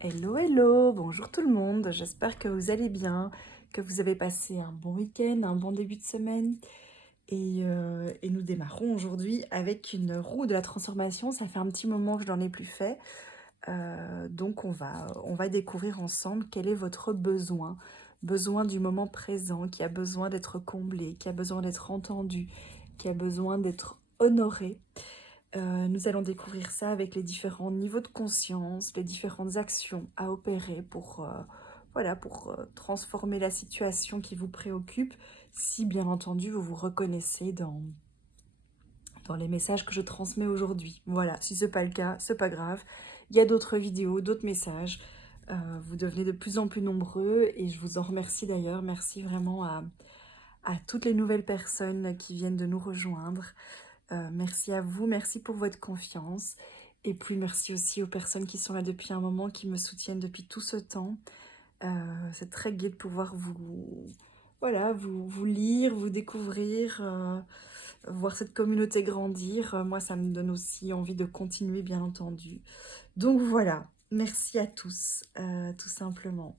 Hello, hello, bonjour tout le monde, j'espère que vous allez bien, que vous avez passé un bon week-end, un bon début de semaine. Et nous démarrons aujourd'hui avec une roue de la transformation. Ça fait un petit moment que je n'en ai plus fait. Donc on va découvrir ensemble quel est votre besoin. Besoin du moment présent, qui a besoin d'être comblé, qui a besoin d'être entendu, qui a besoin d'être honoré. Nous allons découvrir ça avec les différents niveaux de conscience, les différentes actions à opérer pour transformer la situation qui vous préoccupe, si bien entendu vous vous reconnaissez dans les messages que je transmets aujourd'hui. Voilà, si ce n'est pas le cas, c'est pas grave. Il y a d'autres vidéos, d'autres messages. Vous devenez de plus en plus nombreux et je vous en remercie d'ailleurs. Merci vraiment à toutes les nouvelles personnes qui viennent de nous rejoindre. Merci à vous, merci pour votre confiance. Et puis merci aussi aux personnes qui sont là depuis un moment, qui me soutiennent depuis tout ce temps. C'est très gai de pouvoir vous lire, vous découvrir, voir cette communauté grandir. Moi, ça me donne aussi envie de continuer, bien entendu. Donc voilà, merci à tous, tout simplement.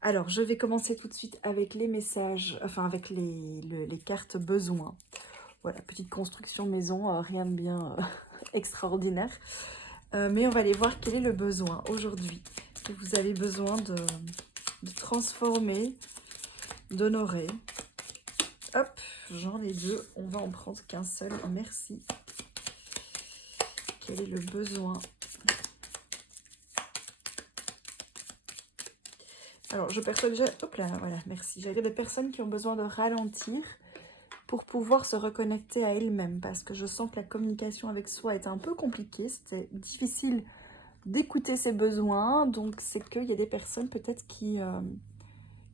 Alors, je vais commencer tout de suite avec les messages, enfin avec les cartes besoins. Voilà, petite construction maison, rien de bien extraordinaire. Mais on va aller voir quel est le besoin aujourd'hui. Est-ce que vous avez besoin de transformer, d'honorer? Hop, j'en ai deux. On va en prendre qu'un seul. Merci. Quel est le besoin? Alors, je perçois déjà... Hop là, voilà, merci. J'avais des personnes qui ont besoin de ralentir pour pouvoir se reconnecter à elles-mêmes. Parce que je sens que la communication avec soi est un peu compliquée. C'était difficile d'écouter ses besoins. Donc, c'est qu'il y a des personnes peut-être qui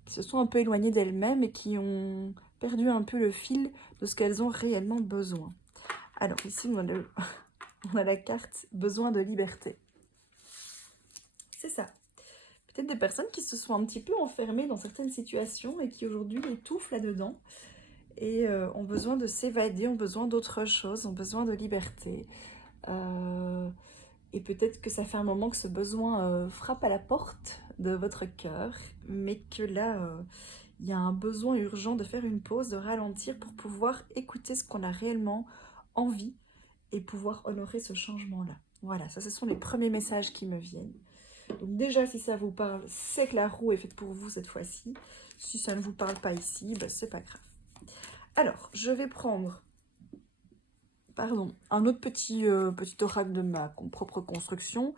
se sont un peu éloignées d'elles-mêmes et qui ont perdu un peu le fil de ce qu'elles ont réellement besoin. Alors, ici, on a la carte besoin de liberté. C'est ça. Peut-être des personnes qui se sont un petit peu enfermées dans certaines situations et qui aujourd'hui étouffent là-dedans et ont besoin de s'évader, ont besoin d'autre chose, ont besoin de liberté. Et peut-être que ça fait un moment que ce besoin frappe à la porte de votre cœur, mais que là, il y a un besoin urgent de faire une pause, de ralentir pour pouvoir écouter ce qu'on a réellement envie et pouvoir honorer ce changement-là. Voilà, ça, ce sont les premiers messages qui me viennent. Donc déjà, si ça vous parle, c'est que la roue est faite pour vous cette fois-ci. Si ça ne vous parle pas ici, ben, c'est pas grave. Alors, je vais prendre un autre petit oracle de ma propre construction.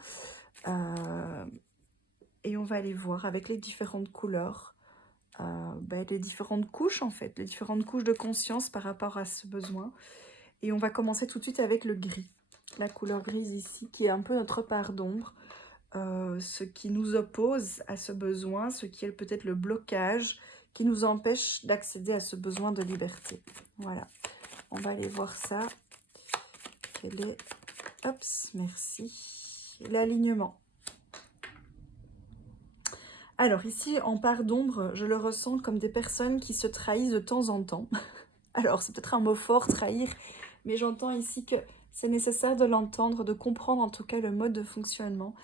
Et on va aller voir avec les différentes couleurs, les différentes couches en fait, les différentes couches de conscience par rapport à ce besoin. Et on va commencer tout de suite avec le gris. La couleur grise ici, qui est un peu notre part d'ombre. Ce qui nous oppose à ce besoin, ce qui est peut-être le blocage qui nous empêche d'accéder à ce besoin de liberté. Voilà, on va aller voir ça. Quel est... Hop, merci. L'alignement. Alors ici, en part d'ombre, je le ressens comme des personnes qui se trahissent de temps en temps. Alors, c'est peut-être un mot fort, trahir, mais j'entends ici que c'est nécessaire de l'entendre, de comprendre en tout cas le mode de fonctionnement,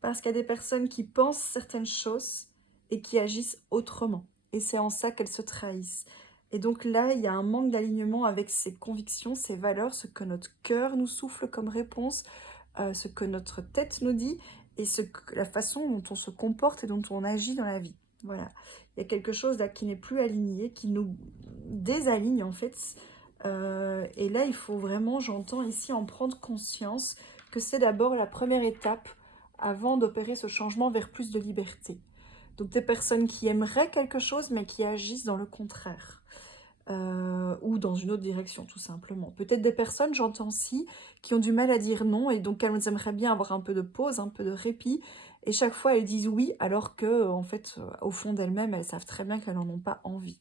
parce qu'il y a des personnes qui pensent certaines choses et qui agissent autrement. Et c'est en ça qu'elles se trahissent. Et donc là, il y a un manque d'alignement avec ses convictions, ses valeurs, ce que notre cœur nous souffle comme réponse, ce que notre tête nous dit, et la façon dont on se comporte et dont on agit dans la vie. Voilà. Il y a quelque chose là qui n'est plus aligné, qui nous désaligne en fait. Et là, il faut vraiment, j'entends ici, en prendre conscience que c'est d'abord la première étape avant d'opérer ce changement vers plus de liberté. Donc des personnes qui aimeraient quelque chose mais qui agissent dans le contraire. Ou dans une autre direction tout simplement. Peut-être des personnes, j'entends aussi, qui ont du mal à dire non et donc elles aimeraient bien avoir un peu de pause, un peu de répit et chaque fois elles disent oui alors que en fait au fond d'elles-mêmes elles savent très bien qu'elles n'en ont pas envie.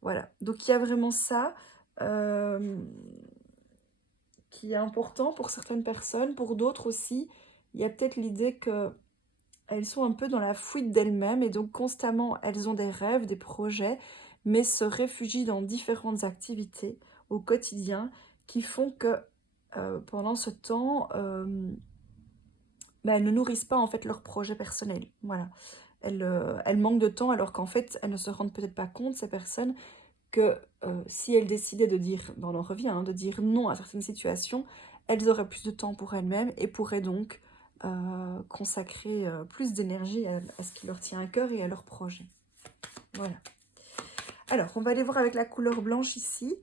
Voilà, donc il y a vraiment ça qui est important pour certaines personnes, pour d'autres aussi, il y a peut-être l'idée que elles sont un peu dans la fuite d'elles-mêmes et donc constamment elles ont des rêves, des projets, mais se réfugient dans différentes activités au quotidien qui font que pendant ce temps, elles ne nourrissent pas en fait leur projet personnel. Voilà. Elles manquent de temps alors qu'en fait, elles ne se rendent peut-être pas compte, ces personnes, que si elles décidaient de dire, dans leur vie, hein, de dire non à certaines situations, elles auraient plus de temps pour elles-mêmes et pourraient donc consacrer plus d'énergie à ce qui leur tient à cœur et à leur projet. Voilà. Alors, on va aller voir avec la couleur blanche ici,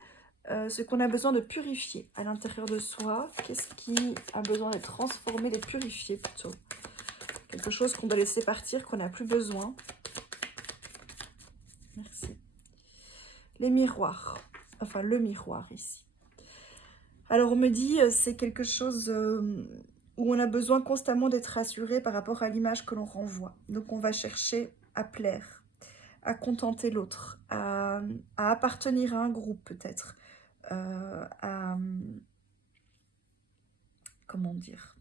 ce qu'on a besoin de purifier à l'intérieur de soi. Qu'est-ce qui a besoin d'être transformé, d'être purifié plutôt? Quelque chose qu'on doit laisser partir, qu'on n'a plus besoin. Merci. Les miroirs. Enfin, le miroir ici. Alors, on me dit, c'est quelque chose où on a besoin constamment d'être rassuré par rapport à l'image que l'on renvoie. Donc, on va chercher à plaire, à contenter l'autre, à appartenir à un groupe peut-être, comment dire?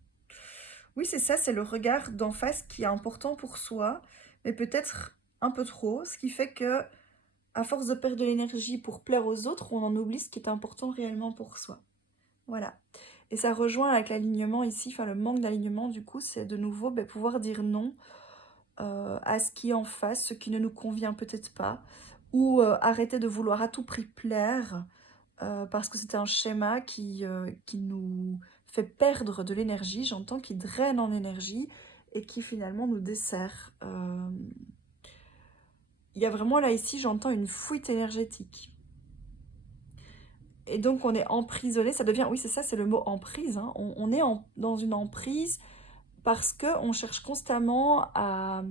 Oui, c'est ça, c'est le regard d'en face qui est important pour soi, mais peut-être un peu trop, ce qui fait que, à force de perdre de l'énergie pour plaire aux autres, on en oublie ce qui est important réellement pour soi. Voilà. Et ça rejoint avec l'alignement ici, enfin le manque d'alignement du coup, c'est de nouveau pouvoir dire non à ce qui est en face, ce qui ne nous convient peut-être pas, ou arrêter de vouloir à tout prix plaire, parce que c'est un schéma qui nous fait perdre de l'énergie, j'entends, qui draine en énergie et qui finalement nous dessert. Il y a vraiment là ici, j'entends une fuite énergétique. Et donc on est emprisonné, ça devient, oui c'est ça, c'est le mot emprise, hein. On est dans une emprise parce qu'on cherche constamment à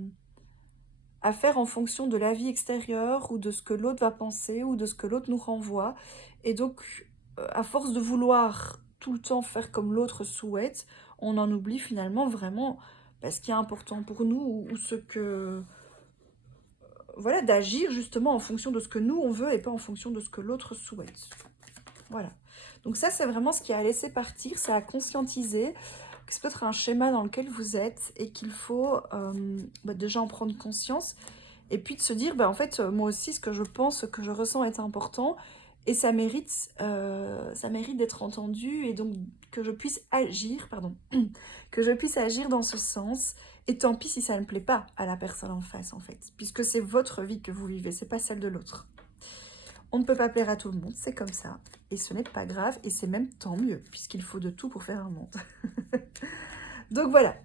faire en fonction de la vie extérieure ou de ce que l'autre va penser ou de ce que l'autre nous renvoie. Et donc, à force de vouloir tout le temps faire comme l'autre souhaite, on en oublie finalement vraiment ce qui est important pour nous ou ce que... Voilà, d'agir justement en fonction de ce que nous on veut et pas en fonction de ce que l'autre souhaite. Voilà. Donc ça, c'est vraiment ce qui a laissé partir, ça a conscientisé que c'est peut-être un schéma dans lequel vous êtes et qu'il faut déjà en prendre conscience et puis de se dire, en fait, moi aussi, ce que je pense, ce que je ressens est important et ça mérite d'être entendu et donc que je puisse agir, que je puisse agir dans ce sens. Et tant pis si ça ne plaît pas à la personne en face, en fait, puisque c'est votre vie que vous vivez, c'est pas celle de l'autre. On ne peut pas plaire à tout le monde, c'est comme ça. Et ce n'est pas grave, et c'est même tant mieux, puisqu'il faut de tout pour faire un monde. Donc voilà,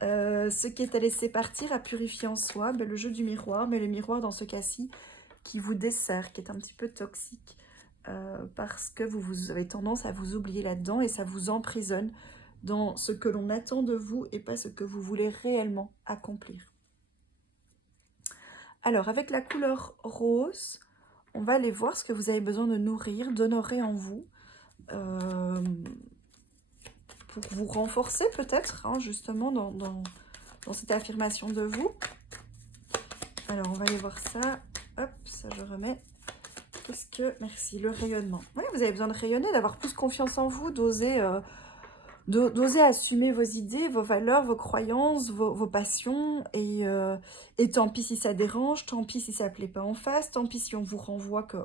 ce qui est à laisser partir, à purifier en soi, le jeu du miroir, mais le miroir dans ce cas-ci, qui vous dessert, qui est un petit peu toxique, parce que vous avez tendance à vous oublier là-dedans, et ça vous emprisonne dans ce que l'on attend de vous, et pas ce que vous voulez réellement accomplir. Alors, avec la couleur rose... on va aller voir ce que vous avez besoin de nourrir, d'honorer en vous, pour vous renforcer peut-être, hein, justement, dans cette affirmation de vous. Alors, on va aller voir ça. Hop, ça je remets. Qu'est-ce que... Merci, le rayonnement. Voilà, vous avez besoin de rayonner, d'avoir plus confiance en vous, d'oser assumer vos idées, vos valeurs, vos croyances, vos passions, et tant pis si ça dérange, tant pis si ça ne plaît pas en face, tant pis si on vous renvoie que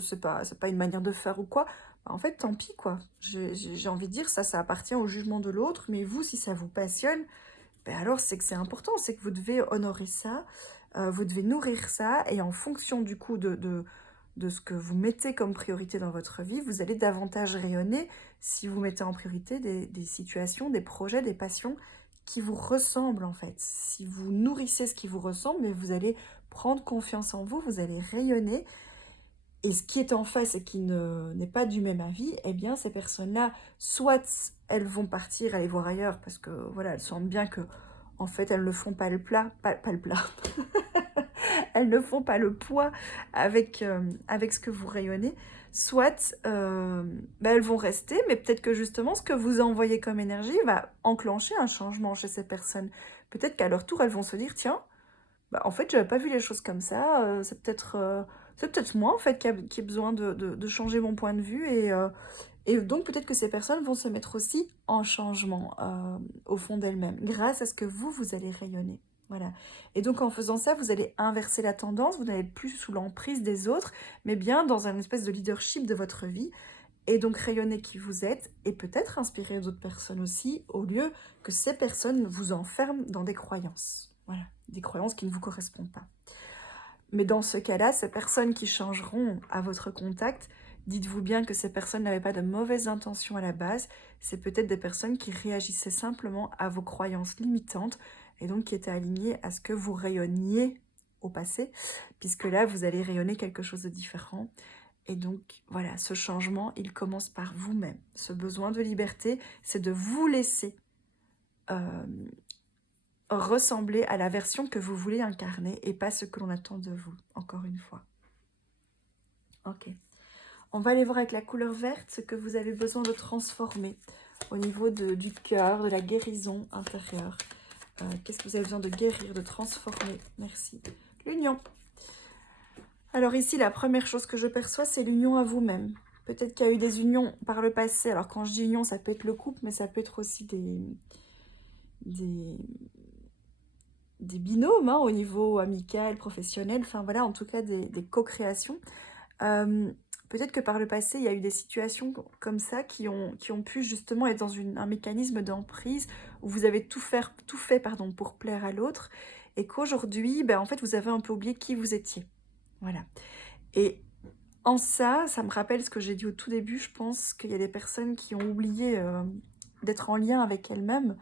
c'est pas une manière de faire ou quoi, en fait tant pis quoi, j'ai envie de dire ça appartient au jugement de l'autre, mais vous si ça vous passionne, alors c'est que c'est important, c'est que vous devez honorer ça, vous devez nourrir ça, et en fonction du coup de ce que vous mettez comme priorité dans votre vie, vous allez davantage rayonner si vous mettez en priorité des situations, des projets, des passions qui vous ressemblent en fait. Si vous nourrissez ce qui vous ressemble, mais vous allez prendre confiance en vous, vous allez rayonner. Et ce qui est en face et qui n'est pas du même avis, eh bien ces personnes-là, soit elles vont partir, aller voir ailleurs, parce que voilà, elles sentent bien que en fait elles ne font pas le plat, pas le plat. Elles ne font pas le poids avec ce que vous rayonnez, soit elles vont rester, mais peut-être que justement ce que vous envoyez comme énergie va enclencher un changement chez ces personnes. Peut-être qu'à leur tour, elles vont se dire, tiens, en fait, j'avais pas vu les choses comme ça, c'est peut-être moi en fait qui ai besoin de changer mon point de vue, et donc peut-être que ces personnes vont se mettre aussi en changement au fond d'elles-mêmes, grâce à ce que vous allez rayonner. Voilà. Et donc en faisant ça, vous allez inverser la tendance, vous n'allez plus sous l'emprise des autres, mais bien dans une espèce de leadership de votre vie. et donc rayonner qui vous êtes et peut-être inspirer d'autres personnes aussi, au lieu que ces personnes vous enferment dans des croyances. Voilà, des croyances qui ne vous correspondent pas. Mais dans ce cas-là, ces personnes qui changeront à votre contact, dites-vous bien que ces personnes n'avaient pas de mauvaises intentions à la base, c'est peut-être des personnes qui réagissaient simplement à vos croyances limitantes et donc qui étaient alignées à ce que vous rayonniez au passé, puisque là, vous allez rayonner quelque chose de différent. Et donc, voilà, ce changement, il commence par vous-même. Ce besoin de liberté, c'est de vous laisser ressembler à la version que vous voulez incarner et pas ce que l'on attend de vous, encore une fois. Ok. On va aller voir avec la couleur verte ce que vous avez besoin de transformer au niveau du cœur, de la guérison intérieure. Qu'est-ce que vous avez besoin de guérir, de transformer? Merci. L'union. Alors ici, la première chose que je perçois, c'est l'union à vous-même. Peut-être qu'il y a eu des unions par le passé. Alors quand je dis union, ça peut être le couple, mais ça peut être aussi des binômes au niveau amical, professionnel. Enfin voilà, en tout cas des co-créations. Peut-être que par le passé, il y a eu des situations comme ça qui ont pu justement être dans un mécanisme d'emprise où vous avez tout fait pour plaire à l'autre et qu'aujourd'hui, en fait, vous avez un peu oublié qui vous étiez. Voilà. Et en ça me rappelle ce que j'ai dit au tout début. Je pense qu'il y a des personnes qui ont oublié d'être en lien avec elles-mêmes.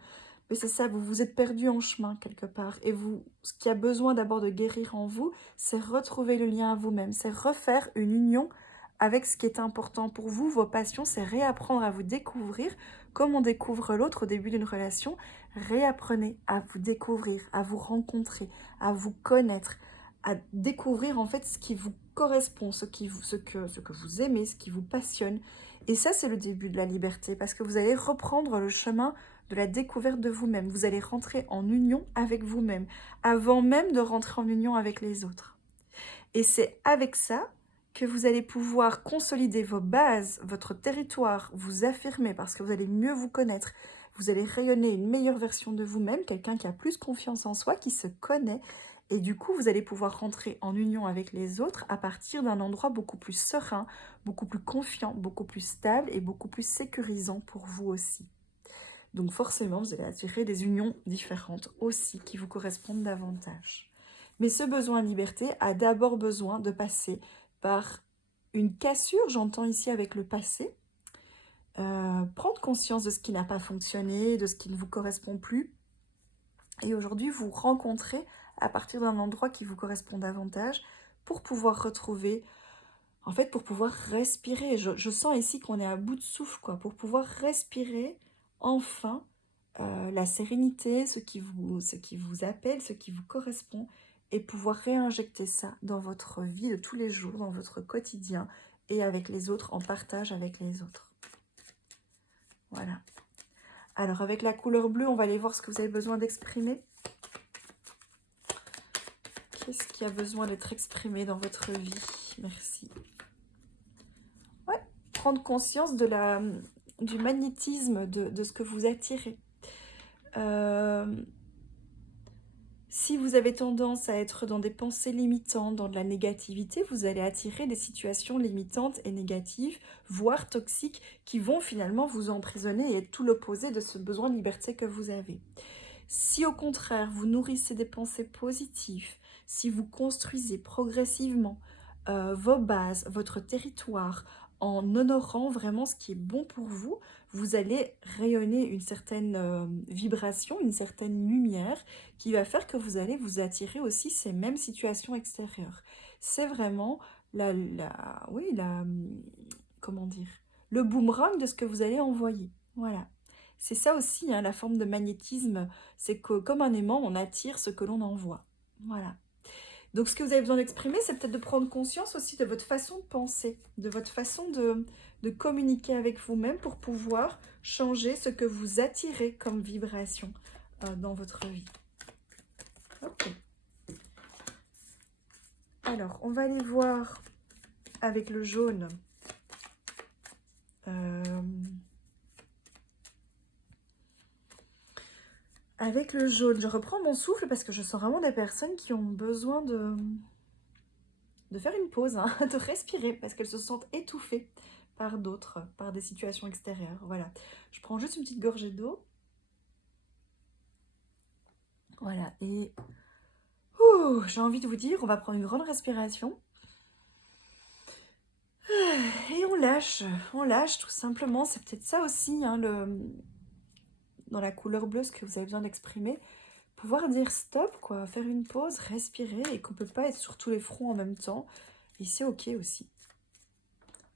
Mais c'est ça, vous vous êtes perdu en chemin quelque part. Et vous, ce qui a besoin d'abord de guérir en vous, c'est retrouver le lien à vous-même. C'est refaire une union avec ce qui est important pour vous, vos passions. C'est réapprendre à vous découvrir comme on découvre l'autre au début d'une relation. Réapprenez à vous découvrir, à vous rencontrer, à vous connaître, à découvrir en fait ce qui vous correspond, ce que vous aimez, ce qui vous passionne. Et ça, c'est le début de la liberté parce que vous allez reprendre le chemin de la découverte de vous-même. Vous allez rentrer en union avec vous-même, avant même de rentrer en union avec les autres. Et c'est avec ça que vous allez pouvoir consolider vos bases, votre territoire, vous affirmer parce que vous allez mieux vous connaître. Vous allez rayonner une meilleure version de vous-même, quelqu'un qui a plus confiance en soi, qui se connaît. Et du coup, vous allez pouvoir rentrer en union avec les autres à partir d'un endroit beaucoup plus serein, beaucoup plus confiant, beaucoup plus stable et beaucoup plus sécurisant pour vous aussi. Donc forcément, vous allez attirer des unions différentes aussi qui vous correspondent davantage. Mais ce besoin de liberté a d'abord besoin de passer par une cassure, j'entends ici avec le passé, prendre conscience de ce qui n'a pas fonctionné, de ce qui ne vous correspond plus. Et aujourd'hui, vous rencontrez à partir d'un endroit qui vous correspond davantage pour pouvoir retrouver, en fait, pour pouvoir respirer. Je sens ici qu'on est à bout de souffle, quoi, pour pouvoir respirer enfin la sérénité, ce qui vous appelle, ce qui vous correspond, et pouvoir réinjecter ça dans votre vie de tous les jours, dans votre quotidien, et avec les autres, en partage avec les autres. Voilà. Alors, avec la couleur bleue, on va aller voir ce que vous avez besoin d'exprimer. Qu'est-ce qui a besoin d'être exprimé dans votre vie? Merci. Ouais, prendre conscience du magnétisme de ce que vous attirez. Si vous avez tendance à être dans des pensées limitantes, dans de la négativité, vous allez attirer des situations limitantes et négatives, voire toxiques, qui vont finalement vous emprisonner et être tout l'opposé de ce besoin de liberté que vous avez. Si au contraire, vous nourrissez des pensées positives, si vous construisez progressivement vos bases, votre territoire, en honorant vraiment ce qui est bon pour vous, vous allez rayonner une certaine vibration, une certaine lumière qui va faire que vous allez vous attirer aussi ces mêmes situations extérieures. C'est vraiment comment dire, le boomerang de ce que vous allez envoyer. Voilà. C'est ça aussi, la forme de magnétisme, c'est que comme un aimant, on attire ce que l'on envoie. Voilà. Donc ce que vous avez besoin d'exprimer, c'est peut-être de prendre conscience aussi de votre façon de penser, de votre façon de communiquer avec vous-même pour pouvoir changer ce que vous attirez comme vibration dans votre vie. Ok. Alors, on va aller voir avec le jaune. Avec le jaune, je reprends mon souffle parce que je sens vraiment des personnes qui ont besoin de faire une pause, de respirer parce qu'elles se sentent étouffées par d'autres, par des situations extérieures. Voilà. Je prends juste une petite gorgée d'eau. Voilà. Et j'ai envie de vous dire, on va prendre une grande respiration. Et on lâche tout simplement. C'est peut-être ça aussi, hein, dans la couleur bleue, ce que vous avez besoin d'exprimer. Pouvoir dire stop, quoi, faire une pause, respirer, et qu'on ne peut pas être sur tous les fronts en même temps. Et c'est ok aussi.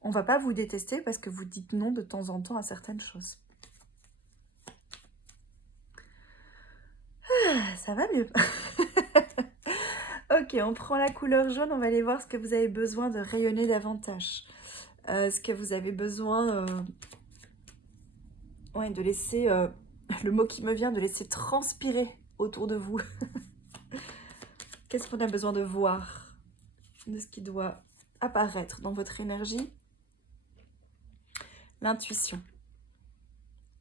On va pas vous détester parce que vous dites non de temps en temps à certaines choses. Ça va mieux. Ok, on prend la couleur jaune, on va aller voir ce que vous avez besoin de rayonner davantage. Ce que vous avez besoin de laisser, le mot qui me vient, de laisser transpirer autour de vous. Qu'est-ce qu'on a besoin de voir, de ce qui doit apparaître dans votre énergie? L'intuition.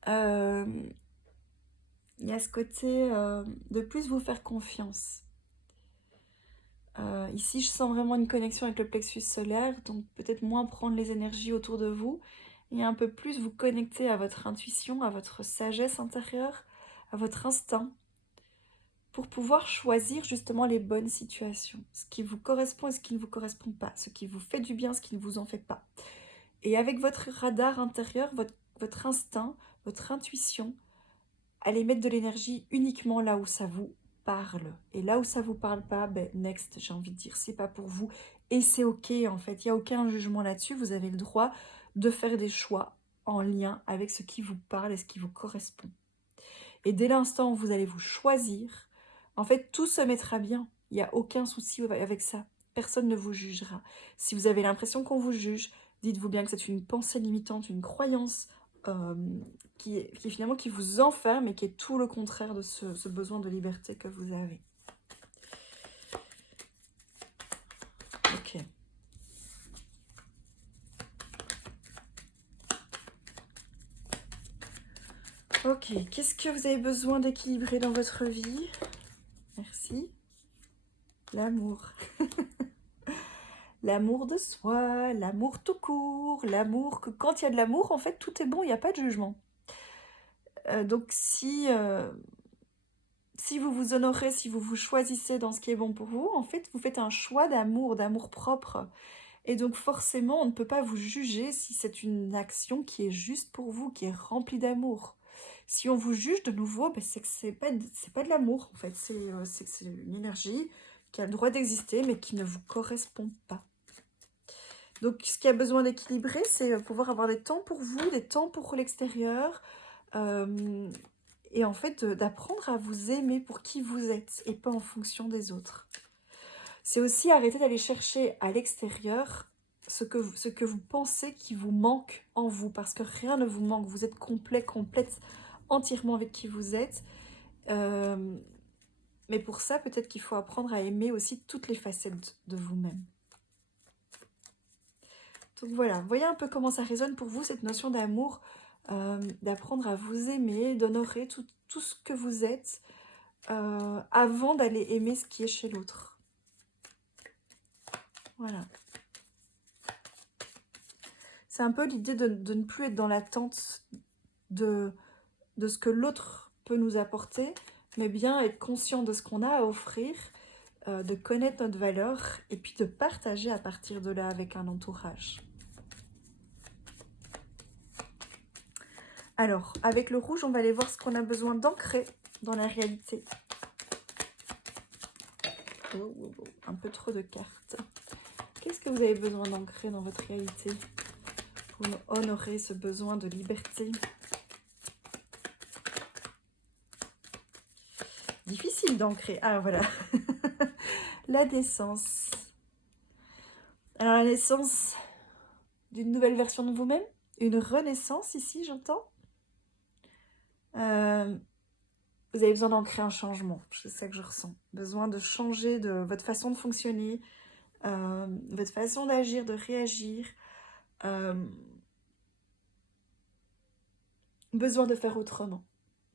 Il y a ce côté de plus vous faire confiance. Ici, je sens vraiment une connexion avec le plexus solaire, donc peut-être moins prendre les énergies autour de vous et un peu plus vous connecter à votre intuition, à votre sagesse intérieure, à votre instinct, pour pouvoir choisir justement les bonnes situations, ce qui vous correspond et ce qui ne vous correspond pas, ce qui vous fait du bien, ce qui ne vous en fait pas. Et avec votre radar intérieur, votre instinct, votre intuition, allez mettre de l'énergie uniquement là où ça vous parle. Et là où ça vous parle pas, ben next, j'ai envie de dire, c'est pas pour vous. Et c'est ok en fait, il n'y a aucun jugement là-dessus. Vous avez le droit de faire des choix en lien avec ce qui vous parle et ce qui vous correspond. Et dès l'instant où vous allez vous choisir, en fait, tout se mettra bien. Il n'y a aucun souci avec ça. Personne ne vous jugera. Si vous avez l'impression qu'on vous juge, dites-vous bien que c'est une pensée limitante, une croyance qui finalement qui vous enferme et qui est tout le contraire de ce besoin de liberté que vous avez. Ok. Ok, qu'est-ce que vous avez besoin d'équilibrer dans votre vie? Merci. L'amour. L'amour de soi, l'amour tout court, l'amour que quand il y a de l'amour, en fait, tout est bon, il n'y a pas de jugement. Donc si vous vous honorez, si vous vous choisissez dans ce qui est bon pour vous, en fait, vous faites un choix d'amour, d'amour propre. Et donc forcément, on ne peut pas vous juger si c'est une action qui est juste pour vous, qui est remplie d'amour. Si on vous juge de nouveau, ben c'est que c'est pas de l'amour, en fait. C'est une énergie qui a le droit d'exister, mais qui ne vous correspond pas. Donc, ce qui a besoin d'équilibrer, c'est pouvoir avoir des temps pour vous, des temps pour l'extérieur, et en fait, d'apprendre à vous aimer pour qui vous êtes, et pas en fonction des autres. C'est aussi arrêter d'aller chercher à l'extérieur ce que vous pensez qui vous manque en vous, parce que rien ne vous manque, vous êtes complète, entièrement avec qui vous êtes. Mais pour ça, peut-être qu'il faut apprendre à aimer aussi toutes les facettes de vous-même. Donc voilà, voyez un peu comment ça résonne pour vous, cette notion d'amour, d'apprendre à vous aimer, d'honorer tout ce que vous êtes, avant d'aller aimer ce qui est chez l'autre. Voilà. C'est un peu l'idée de ne plus être dans l'attente de ce que l'autre peut nous apporter, mais bien être conscient de ce qu'on a à offrir, de connaître notre valeur, et puis de partager à partir de là avec un entourage. Alors, avec le rouge, on va aller voir ce qu'on a besoin d'ancrer dans la réalité. Un peu trop de cartes. Qu'est-ce que vous avez besoin d'ancrer dans votre réalité pour honorer ce besoin de liberté? Difficile d'ancrer. Ah, voilà. La naissance. Alors, la naissance d'une nouvelle version de vous-même. Une renaissance, ici, j'entends. Vous avez besoin d'ancrer un changement. C'est ça que je ressens. Besoin de changer de votre façon de fonctionner, votre façon d'agir, de réagir. Besoin de faire autrement.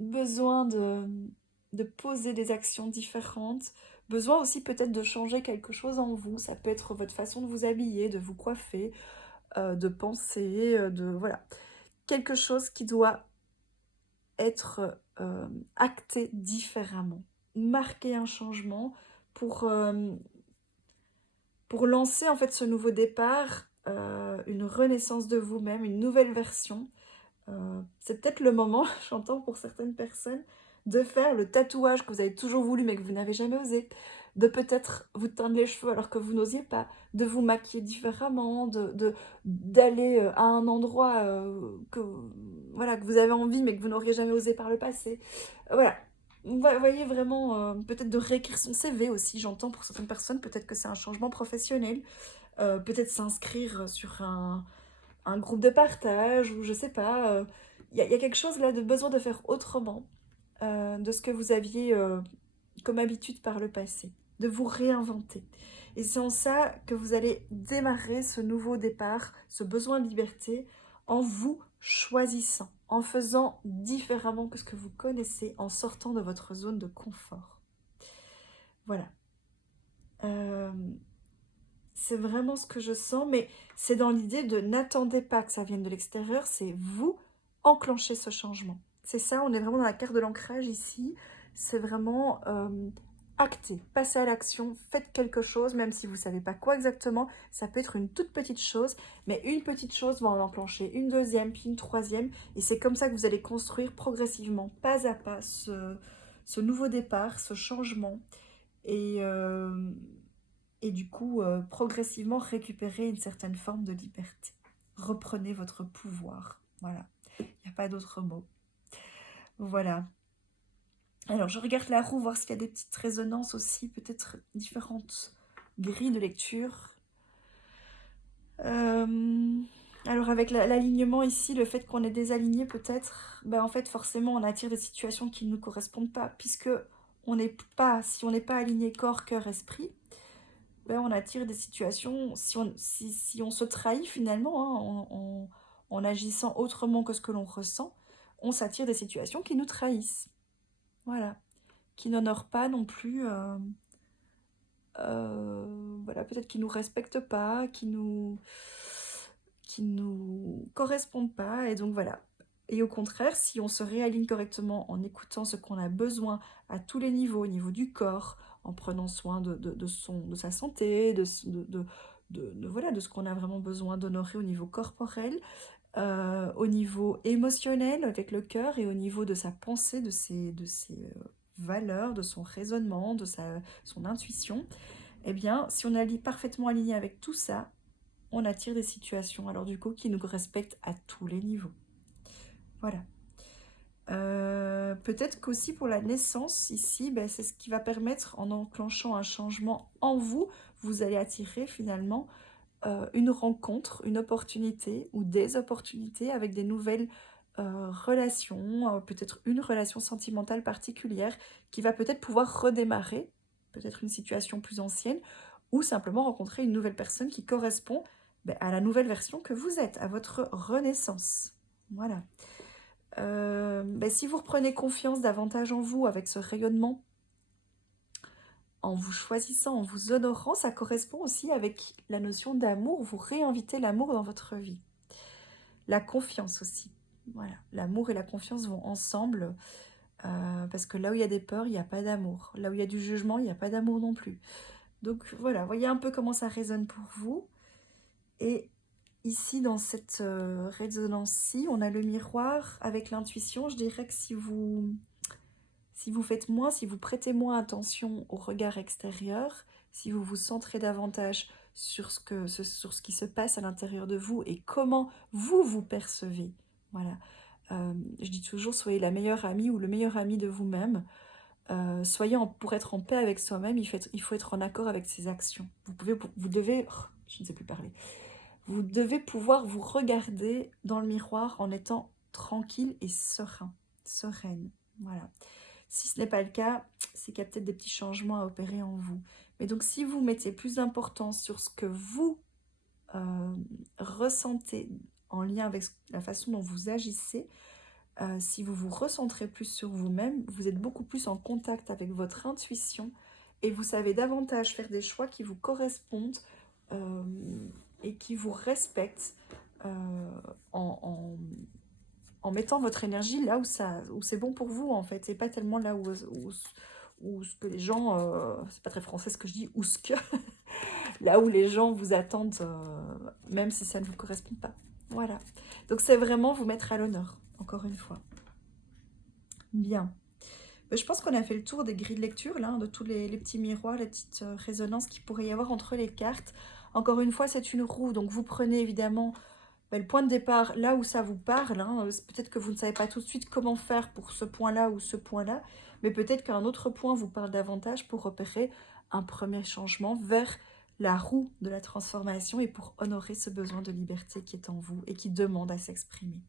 Besoin de poser des actions différentes. Besoin aussi peut-être de changer quelque chose en vous. Ça peut être votre façon de vous habiller, de vous coiffer, de pensée, voilà. Quelque chose qui doit être acté différemment. Marquer un changement pour, pour lancer en fait ce nouveau départ, une renaissance de vous-même, une nouvelle version. C'est peut-être le moment, j'entends pour certaines personnes, de faire le tatouage que vous avez toujours voulu mais que vous n'avez jamais osé, de peut-être vous teindre les cheveux alors que vous n'osiez pas, de vous maquiller différemment, d'aller à un endroit que, voilà, que vous avez envie mais que vous n'auriez jamais osé par le passé. Voilà. Vous voyez vraiment, peut-être de réécrire son CV aussi, j'entends pour certaines personnes, peut-être que c'est un changement professionnel, peut-être s'inscrire sur un groupe de partage ou je sais pas. Y a quelque chose là de besoin de faire autrement de ce que vous aviez comme habitude par le passé, de vous réinventer. Et c'est en ça que vous allez démarrer ce nouveau départ, ce besoin de liberté, en vous choisissant, en faisant différemment que ce que vous connaissez, en sortant de votre zone de confort. Voilà. C'est vraiment ce que je sens, mais c'est dans l'idée de n'attendez pas que ça vienne de l'extérieur, c'est vous enclenchez ce changement. C'est ça, on est vraiment dans la carte de l'ancrage ici, c'est vraiment acter, passer à l'action, faites quelque chose, même si vous ne savez pas quoi exactement, ça peut être une toute petite chose, mais une petite chose va en enclencher une deuxième, puis une troisième, et c'est comme ça que vous allez construire progressivement, pas à pas, ce nouveau départ, ce changement, et du coup, progressivement récupérer une certaine forme de liberté. Reprenez votre pouvoir. Voilà, il n'y a pas d'autre mot. Voilà. Alors, je regarde la roue, voir s'il y a des petites résonances aussi, peut-être différentes grilles de lecture. Alors, avec l'alignement ici, le fait qu'on est désaligné peut-être, ben, en fait, forcément, on attire des situations qui ne nous correspondent pas, puisque si on n'est pas aligné corps, cœur, esprit, ben, on attire des situations, si on se trahit finalement, hein, en agissant autrement que ce que l'on ressent, on s'attire des situations qui nous trahissent. Voilà. Qui n'honorent pas non plus, voilà, peut-être qui nous respectent pas, qui nous correspondent pas, et donc voilà. Et au contraire, si on se réaligne correctement en écoutant ce qu'on a besoin à tous les niveaux, au niveau du corps, en prenant soin de sa santé, voilà, de ce qu'on a vraiment besoin d'honorer au niveau corporel, au niveau émotionnel avec le cœur, et au niveau de sa pensée, de ses valeurs, de son raisonnement, son intuition, eh bien, si on est parfaitement aligné avec tout ça, on attire des situations, alors du coup, qui nous respectent à tous les niveaux. Voilà. Peut-être qu'aussi pour la naissance, ici, ben, c'est ce qui va permettre, en enclenchant un changement en vous, vous allez attirer finalement une rencontre, une opportunité ou des opportunités avec des nouvelles relations, peut-être une relation sentimentale particulière qui va peut-être pouvoir redémarrer, peut-être une situation plus ancienne, ou simplement rencontrer une nouvelle personne qui correspond à la nouvelle version que vous êtes, à votre renaissance. Voilà. Si vous reprenez confiance davantage en vous avec ce rayonnement, en vous choisissant, en vous honorant, ça correspond aussi avec la notion d'amour. Vous réinvitez l'amour dans votre vie. La confiance aussi. Voilà, l'amour et la confiance vont ensemble, parce que là où il y a des peurs, il n'y a pas d'amour. Là où il y a du jugement, il n'y a pas d'amour non plus. Donc voilà, voyez un peu comment ça résonne pour vous. Et ici, dans cette résonance-ci, on a le miroir avec l'intuition. Je dirais que si vous si vous prêtez moins attention au regard extérieur, si vous vous centrez davantage sur ce qui se passe à l'intérieur de vous et comment vous vous percevez, voilà. Je dis toujours, soyez la meilleure amie ou le meilleur ami de vous-même. Pour être en paix avec soi-même, il faut être en accord avec ses actions. Je ne sais plus parler. Vous devez pouvoir vous regarder dans le miroir en étant tranquille et sereine. Voilà. Si ce n'est pas le cas, c'est qu'il y a peut-être des petits changements à opérer en vous. Mais donc, si vous mettez plus d'importance sur ce que vous ressentez en lien avec la façon dont vous agissez, si vous vous recentrez plus sur vous-même, vous êtes beaucoup plus en contact avec votre intuition et vous savez davantage faire des choix qui vous correspondent et qui vous respectent en, en mettant votre énergie là où c'est bon pour vous, en fait. C'est pas tellement là où ce que les gens... c'est pas très français ce que je dis, où ce que... là où les gens vous attendent, même si ça ne vous correspond pas. Voilà. Donc c'est vraiment vous mettre à l'honneur, encore une fois. Bien. Je pense qu'on a fait le tour des grilles de lecture, là, de tous les petits miroirs, les petites résonances qu'il pourrait y avoir entre les cartes. Encore une fois, c'est une roue, donc vous prenez évidemment le point de départ là où ça vous parle. Hein. Peut-être que vous ne savez pas tout de suite comment faire pour ce point-là ou ce point-là, mais peut-être qu'un autre point vous parle davantage pour repérer un premier changement vers la roue de la transformation et pour honorer ce besoin de liberté qui est en vous et qui demande à s'exprimer.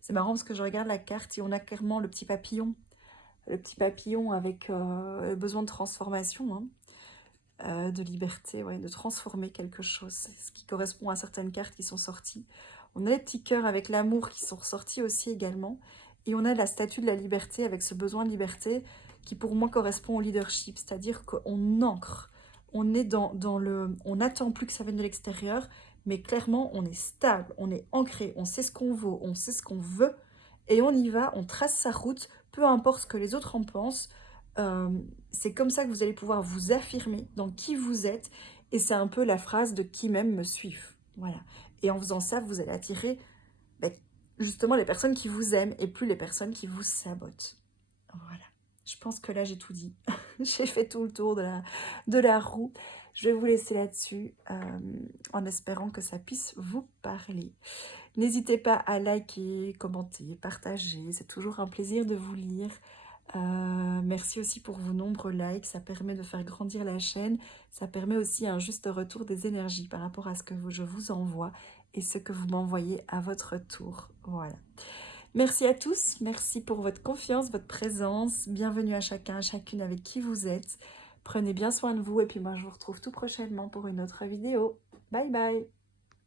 C'est marrant parce que je regarde la carte et on a clairement le petit papillon avec le besoin de transformation, hein, de liberté, ouais, de transformer quelque chose. C'est ce qui correspond à certaines cartes qui sont sorties. On a les petits cœurs avec l'amour qui sont ressortis aussi également. Et on a la statue de la liberté avec ce besoin de liberté qui pour moi correspond au leadership, c'est-à-dire qu'on ancre. On est dans le... On n'attend plus que ça vienne de l'extérieur, mais clairement on est stable, on est ancré, on sait ce qu'on vaut, on sait ce qu'on veut, et on y va, on trace sa route, peu importe ce que les autres en pensent. C'est comme ça que vous allez pouvoir vous affirmer dans qui vous êtes, et c'est un peu la phrase de qui m'aime me suivent. Voilà. Et en faisant ça, vous allez attirer justement les personnes qui vous aiment et plus les personnes qui vous sabotent. Voilà. Je pense que là, j'ai tout dit. J'ai fait tout le tour de la roue. Je vais vous laisser là-dessus en espérant que ça puisse vous parler. N'hésitez pas à liker, commenter, partager. C'est toujours un plaisir de vous lire. Merci aussi pour vos nombreux likes. Ça permet de faire grandir la chaîne. Ça permet aussi un juste retour des énergies par rapport à ce que je vous envoie et ce que vous m'envoyez à votre tour. Voilà. Merci à tous, merci pour votre confiance, votre présence. Bienvenue à chacun, à chacune avec qui vous êtes. Prenez bien soin de vous et puis moi je vous retrouve tout prochainement pour une autre vidéo. Bye bye!